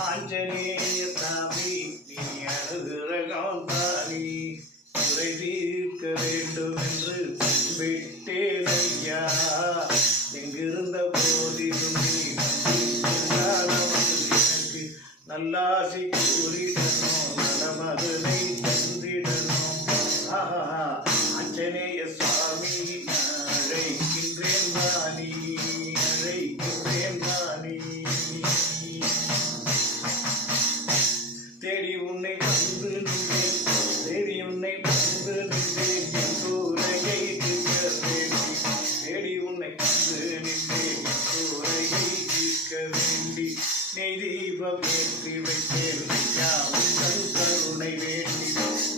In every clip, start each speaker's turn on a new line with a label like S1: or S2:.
S1: ஆஞ்சநேய சாமி நீ அனுகிரகம் தானி குறை தீர்க்க வேண்டும் என்று விட்டேன் ஐயா எங்கிருந்த போதிலும் நீ எனக்கு நல்லாசி கூறி தேடி உன்னை வந்து நின்றேன் தேடி உன்னை வந்து நின்றேன் என் கூரையை தீர்க்க வேண்டி. தேடி உன்னை வந்து நின்றேன். என் கூரையை தீர்க்க வேண்டி. நெய் தீபம் ஏற்றி வைத்தேன். ஐயா உங்கள் கருணை வேண்டி.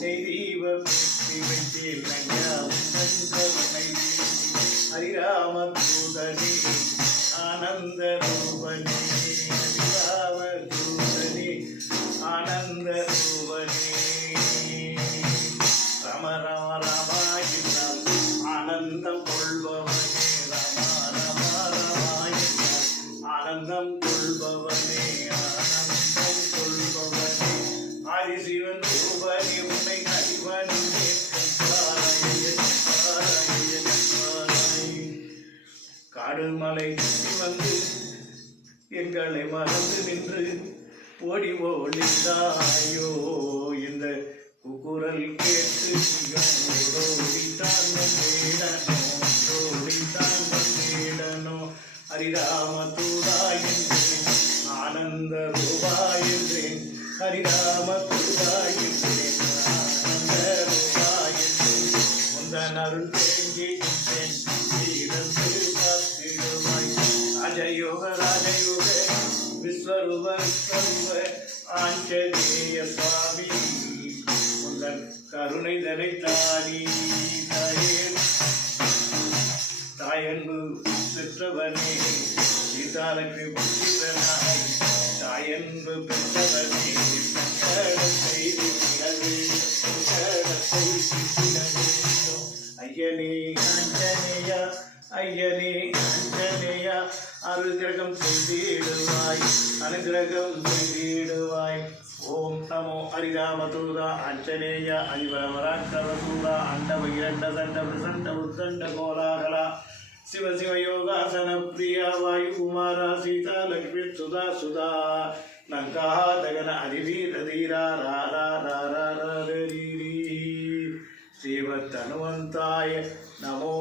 S1: நெய் தீபம் ஏற்றி வைத்தேன். ஐயா உங்கள் கருணை வேண்டி. ஹரிராம தூதனே ஆனந்த ரூபனே. காடுமலை வந்து எங்களை மறந்து நின்று ஓடி ஒளிந்தாயோ இந்த குரல் கேட்டு ஓடித்தான் வந்தேடனோ? ஓடித்தான் வந்தேடனோ? ஹரிராம தூதா என்றேன். ஆனந்த ரூபா என்றேன். ஹரிராம தூதா என்றேன். ஆனந்த ரூபா என்றேன். முந்தன் அருள் தேங்கி ராஜயோக ராஜயோக விஸ்வரூப விஸ்வரூப ஆஞ்சநேய சுவாமி. உங்கள் கருணை தனைத்தானி தாயே. தாயன்பு பெற்றவனே சீதாலக்கு புத்திரனாய். தாயன்பு பெற்றவனே. అయ్యని అంజనేయ అనుగ్రహం చేసిడువాయ్ అనుగ్రహం చేసిడువాయ్ ఓం నమో హరిరామతూర అంజనేయ అనివరవరాక్షరూర అండవైరండదండ ప్రసండ ఉద్దండ కోలాహల. శివ శివ యోగాసన ప్రియ వాయు కుమార సీతా లక్ష్మీ సుధా సుధా. లంకా దగన అధిధీర ధీరా రా రా రా రా రా నమో